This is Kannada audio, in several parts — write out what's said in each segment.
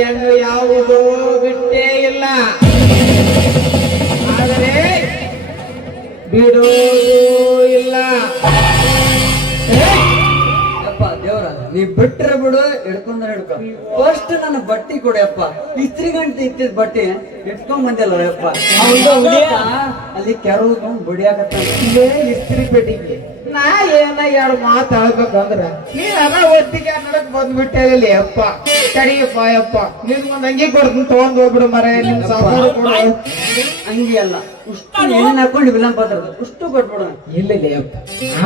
ಹೆಣ್ಣು ಯಾವುದೋ ಬಿಟ್ಟೇ ಇಲ್ಲ, ಆದರೆ ಬಿಡೋದು ಇಲ್ಲ. ಅಪ್ಪ ದೇವ್ರ ನೀ ಬಿಟ್ರೆ ಬಿಡು, ಹಿಡ್ಕೊಂಡ್ರೆ ಹಿಡ್ಕೊ. ಫಸ್ಟ್ ನನ್ನ ಬಟ್ಟಿ ಕೊಡಿ ಅಪ್ಪ. ಇಸ್ತ್ರಿ ಗಂಟೆ ಇತ್ತಿದ್ ಬಟ್ಟೆ ಇಟ್ಕೊಂಡ್ ಬಂದಿಲ್ಲ ಅಪ್ಪ. ಅಲ್ಲಿ ಕೆರವು ಬಡಿಯಾಕತ್ತ ಇಸ್ತ್ರಿ ಪೆಟ್ಟಿಗೆ ನಾ ಏನ ಎರಡು ಮಾತು ಹೇಳ್ಬೇಕಂದ್ರ ನೀನ ಒತ್ತಿಗೆ ನಡಕ್ ಬಂದ್ಬಿಟ್ಟೆ ಅಪ್ಪ. ತಡಿಯಪ್ಪ ಅಪ್ಪ, ನಿನ್ ಒಂದ್ ಅಂಗಿ ಕೊಡ್ತೀನಿ ತಗೊಂಡ್ ಹೋಗ್ಬಿಡು ಮರ. ನಿಮ್ ಸಾಮಾನು ಕೊಡು. ಅಂಗಿ ಅಲ್ಲ, ಉಷ್ಟು ಏನ್ ಹಾಕೊಂಡು ವಿಲಂಬ ಉಷ್ಟು ಕೊಟ್ಬಿಡು. ಇಲ್ಲ ಅಪ್ಪ,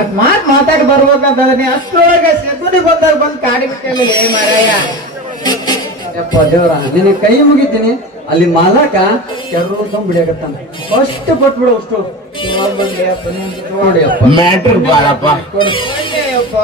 ಅದ್ ಮಾತಾಡಿ ಬರ್ಬೇಕಂತಂದ್ರೆ ನೀ ಅಷ್ಟೊಳಗೆ ಸೆಗುಡಿ ಬಂದಾಗ ಬಂದ್ ಕಾಡಿ ಬಿಟ್ಟೆ ಮರಯ್ಯ. ಯಪ್ಪ ದೇವ್ರ ನಿನ್ನ ಕೈ ಮುಗಿತೀನಿ. ಅಲ್ಲಿ ಮಾಲಕ ಕೆರ್ರು ಬಿಡಿಯಾಕತ್ತಾನ. ಫಸ್ಟ್ ಕೊಟ್ಬಿಡು ಅಷ್ಟು ನೋಡಿ ಅಪ್ಪ. ಮ್ಯಾಟ್ರ್ ಬಾಳಪ್ಪ ಕೊಡ್ಯಪ್ಪ.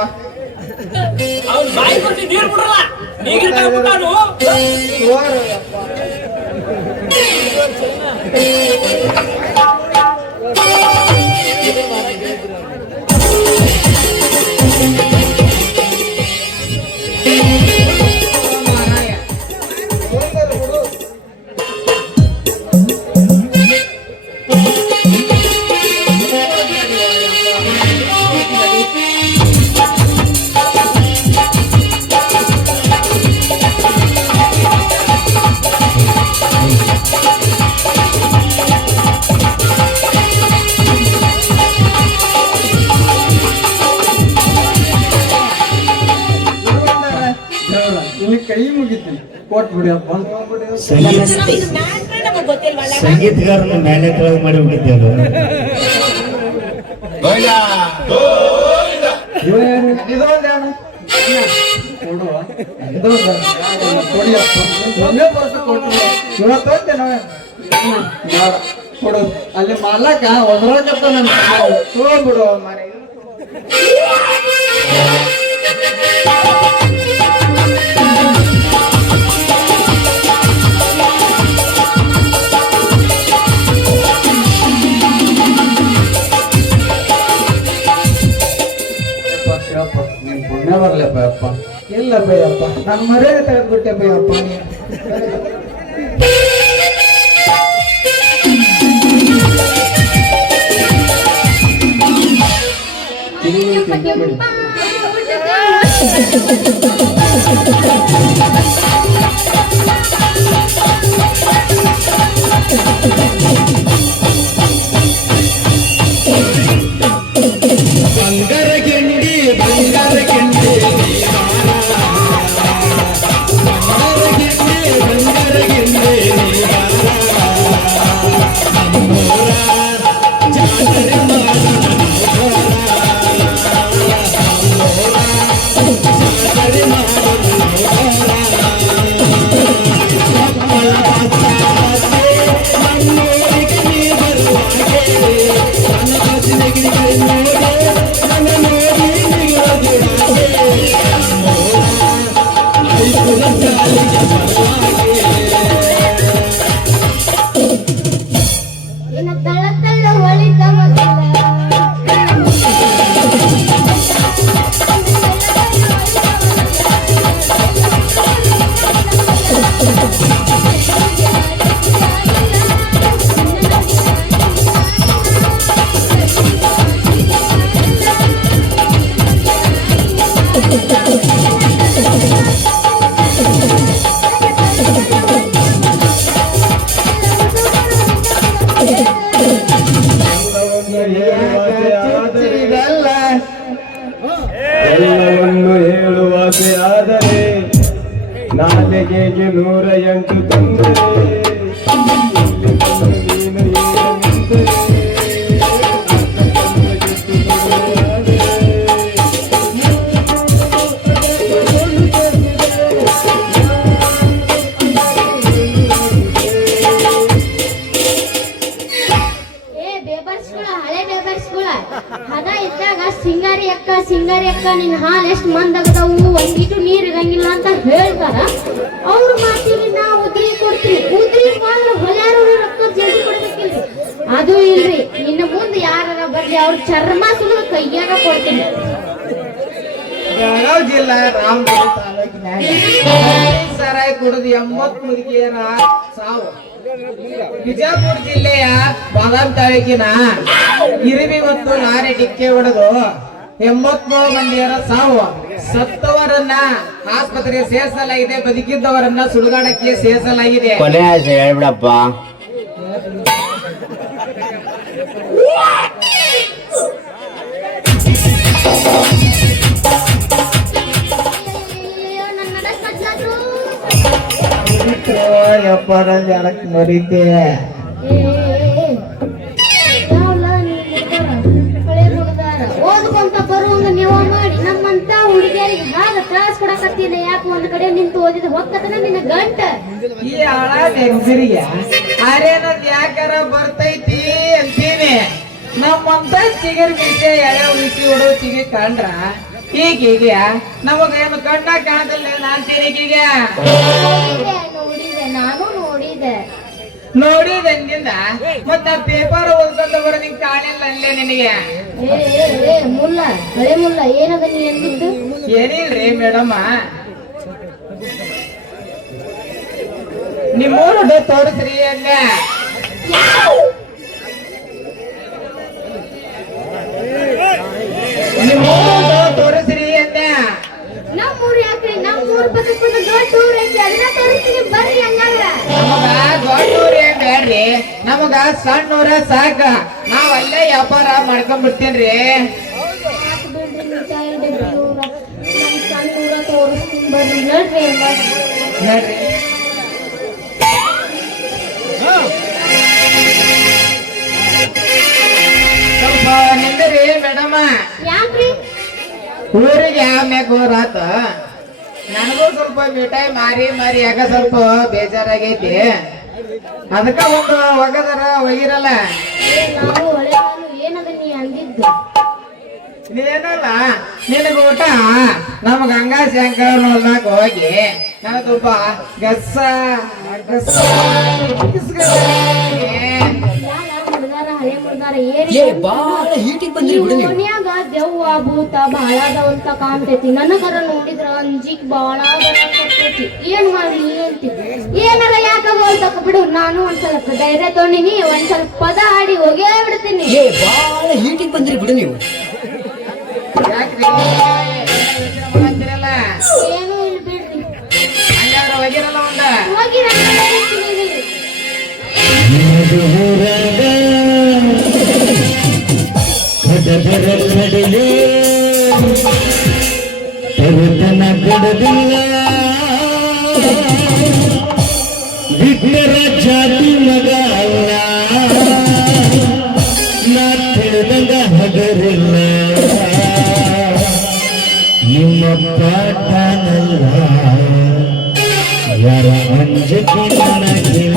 ಕೈ ಮುಗಿತೀನಿ ಕೊಟ್ಬಿಡಿ ಅಪ್ಪ. ಸಂಗೀತಗಾರನ ಮೇಲೆ ಕೆಳಗೆ ಮಾಡಿ ಹೋಗಿದ್ದೆ ಅದು. ಕೊಡು. ಅಲ್ಲಿ ಮಾಲಕ ಒದರಾಕತ್ತ ತಗೊಂಡ್ಬಿಡು ಮರ. ಪುಣ್ಯ ಬರ್ಲಪ್ಪ ಅಪ್ಪ. ಇಲ್ಲ ಬೈಯಪ್ಪ, ನಾನು ಮರ್ಯಾದೆ ತೆಗೆದ್ಬಿಟ್ಟೆ ಬೈಯಪ್ಪ. ಬಂಗಾರ ಗೆಂಡಿ ಬಂಗಾರ ಗೆಂಡಿ ಎಲ್ಲವನ್ನು ಹೇಳುವಾಸೆ ಆದರೆ ನಾಲಿಗೆಗೆ 108 ತೊಂದರೆ. ನೀನು ಅದ ಇದ್ದಾಗ ಸಿಂಗಾರಿ ಅಕ್ಕ ನಿನ್ ಹಾಲ್ ಎಷ್ಟ್ ಮಂದಾಗದವು ಒಂದಿಟ್ಟು ನೀರ್ ಇರಂಗಿಲ್ಲ ಅಂತ ಹೇಳ್ತಾರ. ಅವ್ರ ಮಾತಿಗೆ ನಾ ಉದ್ರಿ ಕೊಡ್ತೀನಿ. ಉದ್ರಿ ಮಾತ್ರ ಹೊಲ್ಯಾರು ರೊಕ್ಕ ಜಲ್ದಿ ಕೊಡ್ಬೇಕಿಲ್ರಿ. ಅದು ಇಲ್ರಿ, ಇನ್ನು ಮುಂದೆ ಯಾರ ಬರ್ಲಿ ಅವ್ರ ಚರ್ಮ ಸುಲಿದು ಕೈಯಾಗ ಕೊಡ್ತೀನಿ. ಬೆಳಗಾವಿ ಜಿಲ್ಲಾ ರಾಮದುರ್ಗ ತಾಲೂಕಿನಾಗ ಸಾರಾಯಿ ಕುಡಿದು 80 ಮುದುಕಿಯರ ಸಾವು. ಬಿಜಾಪುರ ಜಿಲ್ಲೆಯ ಬಾದಾಮಿ ತಾಲೂಕಿನ ಇರಿಬಿ ಮತ್ತು ಲಾರಿ ಡಿಕ್ಕೆ ಹೊಡೆದು 83 ಮಂದಿಯರ ಸಾವು. ಸತ್ತವರನ್ನ ಆಸ್ಪತ್ರೆಗೆ ಸೇರಿಸಲಾಗಿದೆ, ಬದುಕಿದ್ದವರನ್ನ ಸುಡುಗಾಡಕ್ಕೆ ಸೇರಿಸಲಾಗಿದೆ. ಕೊನೆ ಆಸೆ ಹೇಳ್ಬಿಡಪ್ಪ. ಎಪ್ಪರಂಜನಕ್ ಮರಿತೆ ಓದ್ಕೊಂತ ಬರುವಂಗ ನೀವು ಮಾಡಿ ನಮ್ಮಂತ ಹುಡುಗಿಯರಿಗೆ ಹಾಗ ತ್ರಾಸ ಕೊಡಕತ್ತಿಲ್ಲ. ಯಾಕೆ ಒಂದ್ ಕಡೆ ನಿಂತು ಓದಿದ ಹೊಕ್ಕತನ ನಿನ್ನ ಗಂಟ ಈ ಆಳ ನೆಗ್ಸಿರಿಯ ಅರೇನದ್ ಯಾಕಾರ ಬರ್ತೈತಿ ಅಂತೀನಿ. ನಮ್ಮಂತ ಚಿಗರ್ ಬಿಸಿ ಎಳೆ ಬಿಸಿ ಹೊಡೋ ಚಿಗಿ ಕಂಡ್ರ ಹೀಗೀಗ ನಮಗೇನು ಕಣ್ಣ ಕಾಣದಿಲ್ಲ ಅಂತೀನಿ. ಈಗ ನೋಡಿದೆ, ನಾನು ನೋಡಿದೆ. ನೋಡಿದಂಗಿಂದ ಮತ್ತ ಪೇಪರ್ ಓದ್ಕೊಂತ ಬರೋ ನಿಂಗೆ ಕಾಣಿಲ್ಲ ಅಲ್ಲೇ ನಿನಗೆ. ಮುಲ್ಲ ಹಳೆ ಮುಲ್ಲ ಏನದ ನೀ ಎಂದಿದ್ದು? ಏನಿಲ್ರಿ ಮೇಡಮ್ಮ, ನಿಮ್ಮೂರು ತೋರಿಸ್ರಿ ಅಂದೆ. ನಿಮ್ಮೂರು ತೋರಿಸ್ರಿ ಅಂದೆ. ನಮ್ಮೂರು ಯಾಕ್ರಿ? ನಮ್ಮೂರು ಪಕ್ಕಕ್ಕೆ ಒಂದು ದೊಡ್ಡ ಊರ್ ಐತಿ, ಅದನ್ನ ತೋರಿಸ್ತೀನಿ ಬರ್ರಿ. ಹಂಗಾದ್ರ ನಮಗ ದೊಡ್ಡ ಊರೇ ಬೇಡ್ರಿ, ನಮಗ ಸಣ್ಣ ಊರ ಸಾಕ. ನಾವ್ ಅಲ್ಲೇ ವ್ಯಾಪಾರ ಮಾಡ್ಕೊಂಡ್ಬಿಡ್ತೇನ್ರಿ. ಯಾಕೆ ಬಿಡ್ರಿ ಮಿಠಾಯಿ ಡಬ್ಬಿ ಊರ, ನಮ್ ಸಣ್ಣ ಊರ ತೋರಿಸ್ತೀನಿ ಬರ್ರಿ. ನೋಡ್ರಿ ನೋಡ್ರಿ ಸ್ವಲ್ಪ ನಿಂದ್ರಿ ಮೇಡಮ್ಮ. ಯಾಕ್ರಿ? ಊರಿಗೆ ಆಮ್ಯಾಗ ಹೋರಾತ ನನಗೂ ಸ್ವಲ್ಪ ಮಿಠಾಯಿ ಮಾರಿ ಯಾಕ ಸ್ವಲ್ಪ ಬೇಜಾರಾಗೈತಿ. ಅದಕ್ಕ ಒಂದು ಒಗದರ ಒಗಿರಲ್ಲ. ನಾವು ಒಳ್ಳೆ ಏನದ ನೀ ಅಂದಿದ್ದು? ಏನಲ್ಲ ನಿನಗ ಊಟ ನಮ್ ಗಂಗಾ ಶಂಕರ್ ಹೊಲ್ದಾಗ ಹೋಗಿ ನನ್ನ ತುಂಬ ಗಸ್ಸ ಗಸ್ಸ ಹಳೆ ಮುಡ್ದಾರ ಮನ್ಯಾಗ ದೆವ್ವ ಭೂತ ಬಾಳ ಅದಾವಂತ ಕಾಣ್ತೈತಿ. ನನಗರ ನೋಡಿದ್ರ ಅಂಜಿಕ್ ಬಾಳ ಬರತೈತಿ. ಏನ್ ಮಾಡ್ಲಿ ಅಂತಿ? ಏನಾರ ಯಾಕಾಗ ಅಂತ ಬಿಡು. ನಾನು ಒಂದ್ ಸ್ವಲ್ಪ ಧೈರ್ಯ ತೊಗೊಂಡಿನಿ, ಒಂದ್ ಸ್ವಲ್ಪ ಪದ ಆಡಿ ಹೋಗೇ ಬಿಡ್ತೀನಿ. ಬಾಳ ಹೀಟಿಗೆ ಬಂದ್ರಿ ಬಿಡು ನೀವು. ಯಾಕ್ರಿ ಮಾಡಂತಿರಲ್ಲ? ಏನು ಇಲ್ಲ ಬಿಡ್ರಿ. ಹಂಗಾದ್ರೆ ಒಗಿರಲ್ಲ ಒಂದ ಹೋಗಿ ಕಡಲೆ ತರುತನ ಬಿಡದಿಲ್ಲ ಬಿಟ್ಟರ ಜಾತಿ ಮಗ ಅಲ್ಲ ನಾ ತಿಳಿದಂಗ ಹಗರಿಲ್ಲ ನಿಮ್ಮ ಪಾಠನಲ್ಲ ಯಾರ ಅಂಜಕ್ಕೆ ನನಗಿಲ್ಲ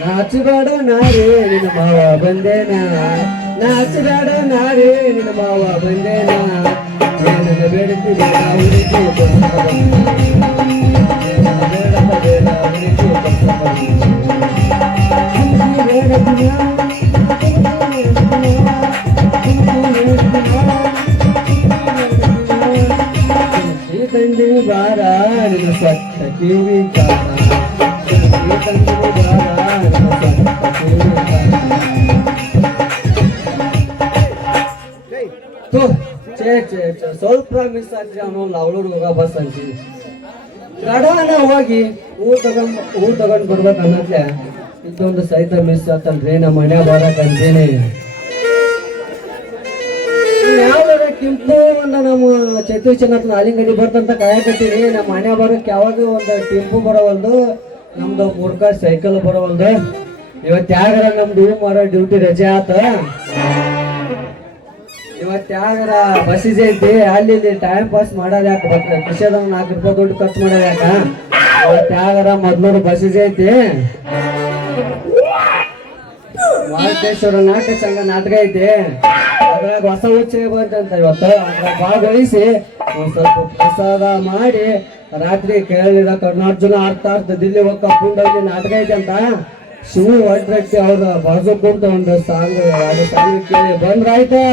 ನಾಚಬೇಡ ನಾರೇ ನಿನ್ನ ಮಾವ ಬಂದೇನ, ನಾಚಬೇಡ ನಾರೇ ನಿನ್ನ ಮಾವ ಬಂದೇನ, ಏನನ್ನ ಬೇಡುತ್ತೀನಿ ಅವನಿಗೆ ತಂದಿ ಬಾರ ನಿನ್ನ ಸತ್ತ ಕಿವಿ ಕಾರ, ತಂದಿ ಬಾರ ನಿನ್ನ ಸತ್ತ ಕಿವಿ ಕಾರ. ಸ್ವಲ್ಪ ಮಿಸ್ ಆಗ್ತಿ ಅವನು ಲವಳೂರು ಹೋಗ ಬಸ್ ಅಂತೀನಿ ಗಡಾನ ಹೋಗಿ ಊರ್ ತಗೊಂಡ್ ಬರ್ಬೇಕು ಅನ್ನತ್ಲೆ ಇದೊಂದು ಸಹಿತ ಮಿಸ್ ಆತಲ್ರಿ ನಮ್ಮ ಮನೆ ಬರಕ್ ಅಂತೀನಿ. ಯಾವ್ದಾರ ಟಿಂಪು ಒಂದು ನಮ್ಮ ಚೈತ್ರ ಚೆನ್ನತ್ನ ಆಲಿಂಗಡಿ ಬರ್ತಂತ ಕಾಯಕತ್ತೀನಿ. ನಮ್ಮ ಮನೆ ಬರಕ್ ಯಾವಾಗ ಒಂದು ಟಿಂಪು ಬರೋವಲ್ದು, ನಮ್ದು ಮೂರ್ಕ ಸೈಕಲ್ ಬರೋವಲ್ದು. ಇವತ್ತು ಯಾಗಾರ ನಮ್ದು ಮಾಡೋ ಡ್ಯೂಟಿ ರಜೆ ಆತ, ಇವತ್ತು ಯಾಗಾರ ಬಸ್ಸಿಗೆ ಐತಿ ಅಲ್ಲಿ ಟೈಮ್ ಪಾಸ್ ಮಾಡೋದು ಯಾಕೆ ಬರ್ತಾರೆ ಕಿಶದ 4 ರೂಪಾಯಿ ದುಡ್ಡು ಖರ್ಚು ಮಾಡೋದು ಯಾಕ. ಇವತ್ತು ಯಾಗಾರ ಮೊದ್ಲೂರು ಬಸ್ಸಿಗೆ ಐತಿ ಮಾರುತೇಶ್ವರ ನಾಟಕ ಸಂಘ ನಾಟಕ ಐತಿ, ಅದ್ರಾಗ ಹೊಸ ಉತ್ಸವ ಬಂತಂತ ಇವತ್ತು. ಅದ್ರಾಗ ಭಾಗವಹಿಸಿ ಒಂದ್ ಸ್ವಲ್ಪ ಪ್ರಸಾದ ಮಾಡಿ ರಾತ್ರಿ ಕೇಳಿದ ಕರ್ನಾಟಕ ಆಡ್ತಾ ದಿಲ್ಲಿ ಹೋಗ ಕಪ್ಪುಂಡಲ್ಲಿ ನಾಟಕ ಐತಿ ಅಂತ ಶಿವ ಒಡ್ರಟ್ಟಿ ಅವ್ರ ಬಾಜು ಕುಂತ ಒಂದು ಸಾಂಗ್ ಕೇಳಿ ಬಂದ್ರಾಯ್ತಾ.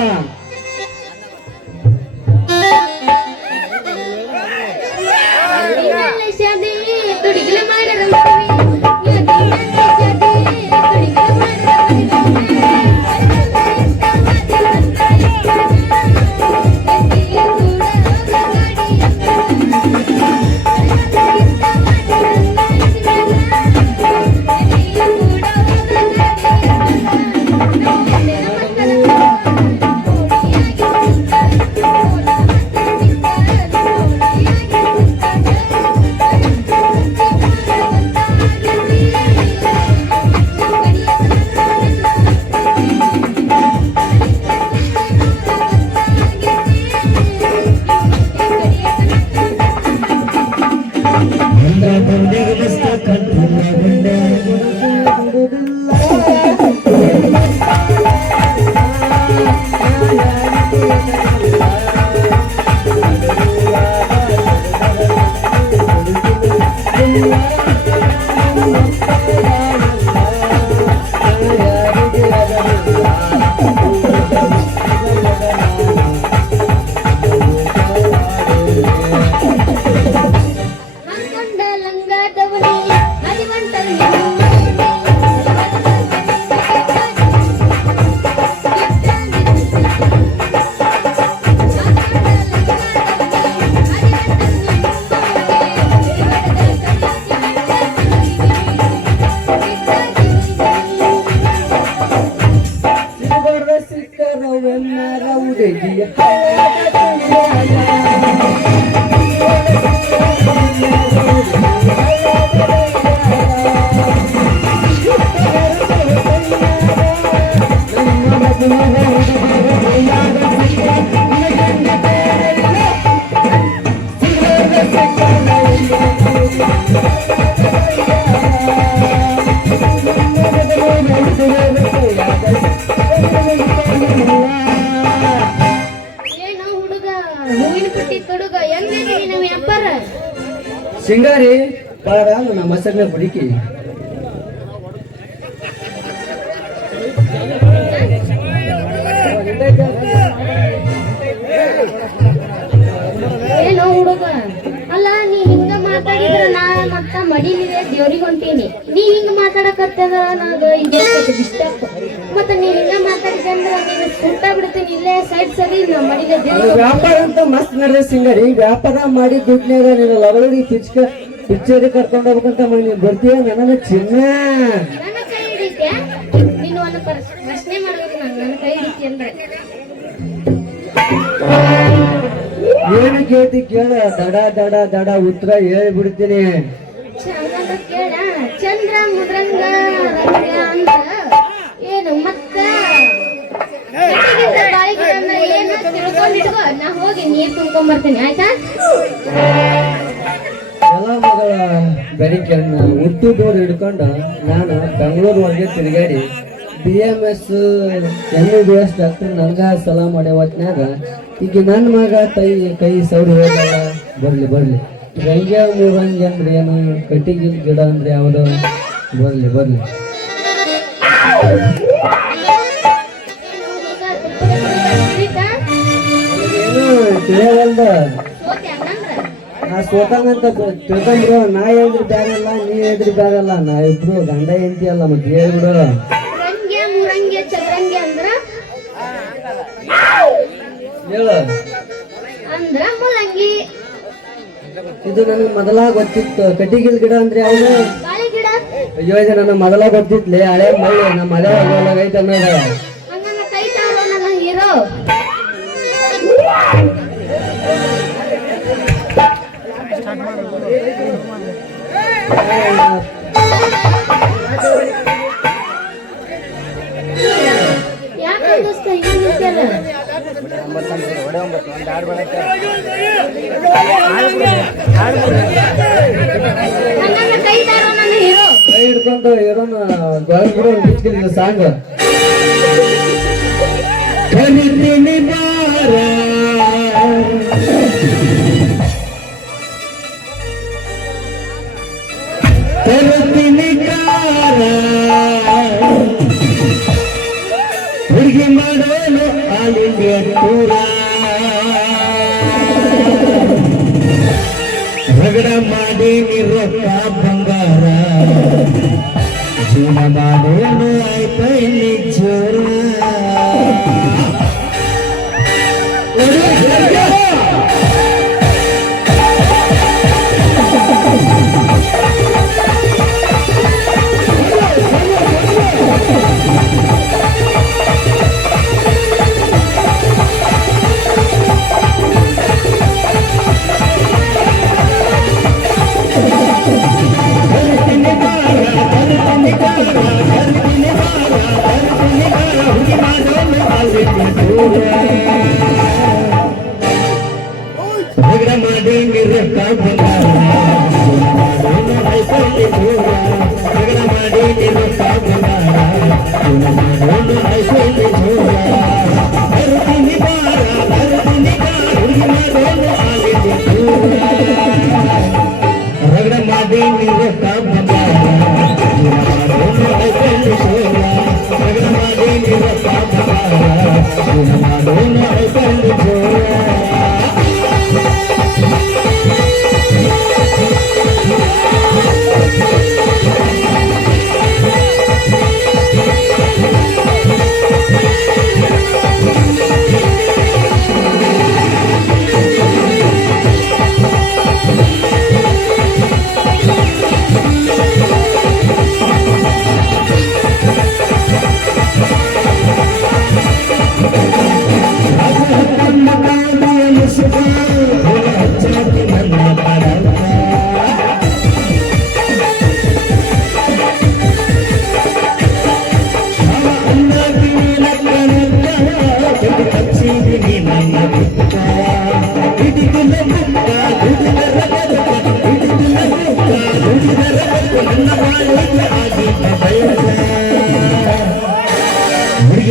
ಹುಡುಗಿಯ ಏನೋ ಹುಡುಗ ಹೂವಿನ ಪಟ್ಟಿ ತೊಡುಗ ಹೆಂಗಿದೀನಿ ನಾವು ವ್ಯಾಪಾರ ಸಿಂಗಾರಿ ಬಾರ ನಮ್ಮ ಹೆಸರಿನ ಹುಡುಕಿ ಏನೋ ಹುಡುಗ ಅಲ್ಲ ನೀ ಹಿಂಗ ಮಾತಾಡಿದ್ರ ನಾ ಮತ್ತ ಮಡಿಲಿದೆ ದೇವ್ರಿಗೆ ಹೊಂಟೀನಿ ನೀ ಹಿಂಗ ಮಾತಾಡಕತ್ತದ ನಾಗ ಇಷ್ಟ ಮತ್ತ ನೀ ಹಿಂಗ ಮಾತಾಡಿದೆ ಅಂದ್ರ ನೀನು ಸುಟ್ಟ ಬಿಡ್ತೀನಿ ಇಲ್ಲೇ ಸೈಡ್ ಸರಿ ನಾ ಮಡಿಲೆ ದೇವ್ರಿಗೆ ವ್ಯಾಪಾರ ಅಂತ ಮಸ್ತ್ ನಡೆದ ಸಿಂಗಾರಿ ವ್ಯಾಪಾರ ಮಾಡಿ ದುಡ್ನ್ಯಾಗ ನೀನು ಲವಳಿ ಪಿಕ್ಚರ್ ಕರ್ಕೊಂಡು ಹೋಗ್ಬೇಕಂತ ನೀನು ಬರ್ತೀಯ ನನ್ನ ಚಿನ್ನ ನನ್ನ ಕೈ ಹಿಡಿತ್ಯಾ ನೀನು ಒಂದು ಪ್ರಶ್ನೆ ಮಾಡ್ಬೇಕು ನನ್ನ ಕೈ ಹಿಡಿತಿ ಅಂದ್ರೆ ಏನು ಕೇಳ್ತಿ ಕೇಳ ದಡ ದಡ ದಡ ಉತ್ತರ ಹೇಳ್ಬಿಡ್ತೀನಿ ಚಂದ ಕೇಳ ಚಂದ್ರ ಮುದ್ರಂಗ ರಂಗ ಅಂದ್ರ ಏನು ಮತ್ತ ಬಾಯಿಗೆ ಅಂದ್ರೆ ಏನು ತಿಳ್ಕೊಂಡಿಟ್ಕೋ ನಾ ಹೋಗಿ ನೀರ್ ತುಂಬ್ಕೊಂಡ್ ಬರ್ತೀನಿ ಆಯ್ತಾ ಎಲ್ಲ ಮಗಳ ಬೆರಿಕೆಯನ್ನ ಹುಟ್ಟಿದವ್ರು ಹಿಡ್ಕೊಂಡು ನಾನು ಬೆಂಗಳೂರು ಒಳಗೆ ತಿರುಗಾಡಿ BMS MBBS ಡಾಕ್ಟರ್ ನನಗ ಸಲ ಮಾಡೋ ಹೊತ್ನ್ಯಾಗ ಈಗ ನನ್ನ ಮಗ ಕೈ ಸೌರಿ ಹೋಗಲ್ಲ ಬರ್ಲಿ ರಂಗೆ ಮೂರಂಗೆ ಅಂದ್ರೆ ಏನು ಕಟ್ಟಿಗೆ ಗಿಡ ಅಂದ್ರೆ ಯಾವುದು ಬರ್ಲಿ ಏನು ತಿಳಿಯಲ್ದ ನಾ ಸೋತಾನಂತ ತಿಳ್ಕೊಂಡ್ರು ನಾ ಹೇಳಿದ್ರೆ ಬ್ಯಾರಲ್ಲ ನೀ ಹೇಳಿದ್ರೆ ಬ್ಯಾರಲ್ಲ ನಾ ಇಬ್ರು ಗಂಡ ಹೆಂಡತಿ ಅಲ್ಲ ಮತ್ತೆ ಹೇಳ್ಬಿಡು ರಂಗೆ ಮುರಂಗೆ ಚದುರಂಗೆ ಅಂದ್ರ ಹೇಳು ಅಂದ್ರ ಮುಲ್ಲಂಗಿ ಇದು ನನಗೆ ಮೊದಲ ಗೊತ್ತಿತ್ತು ಕಟ್ಟಿಗಿಲ್ ಗಿಡ ಅಂದ್ರೆ ಯಾವ್ದು ಬಾಳೆ ಗಿಡ ಅಯ್ಯೋ ಇದು ನನಗೆ ಮೊದಲ ಗೊತ್ತಿತ್ಲೆ ಹಳೆ ಮಳ್ಳಿ ನಮ್ಮ ಮಳೆ ಐತೆ ಅನ್ನೋದು ಹಂಗನ್ನ ಕೈ ತಾರೋ ನನ್ನ ಹೀರೋ ಯಾಕೆ ದೋಸ್ತ ಹಿಂಗ್ ನಿಂತ್ಯಾರ? ಹಂಗನ್ನ ಕೈ ತಾರೋ ನನ್ನ ಹೀರೋ ಕೈ ಹಿಡ್ಕೊಂಡು ಇರೋನ ಗಾಳಿ ಬಿಚ್ಚಿದ ಸಾಂಗ್ ಹುಡುಗಿ ಮಾಡೋನು ಆಲ್ ಇಂಡಿಯಾ ಟೂರ ರಗಡ ಮಾಡಿ ರೊಕ್ಕ ಬಂಗಾರ ಜೀವನ ಮಾಡೋನು ಆಯ್ತ ಇಲ್ಲಿ ಜೋರ ಹುಡುಗಿ ಮಾಡೋನು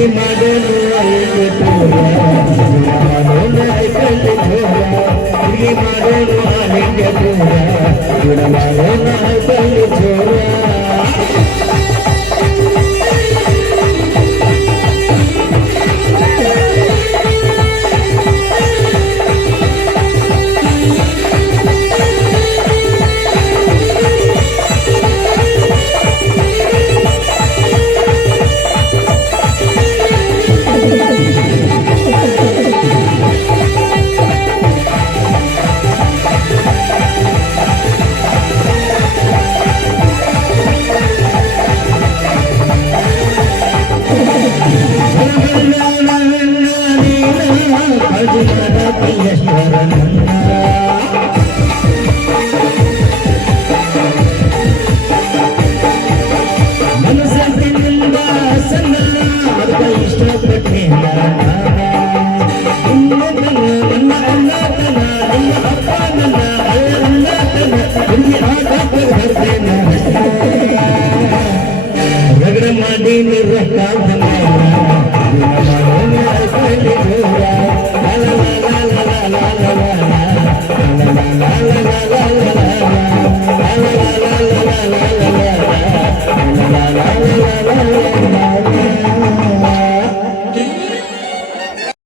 ಹುಡುಗಿ ಮಾಡೋನು ಐದು ದೂರ ಮಾಡೋಣ ಕಲ್ಲಿ ದೂರ ಹುಡುಗಿ ಮಾಡೋನು ಅಲ್ಲಿಂದ ದೂರ ಮಾಡೋಣ ಕಲ್ಲಿ ದೂರ ಅರ್ಜುನ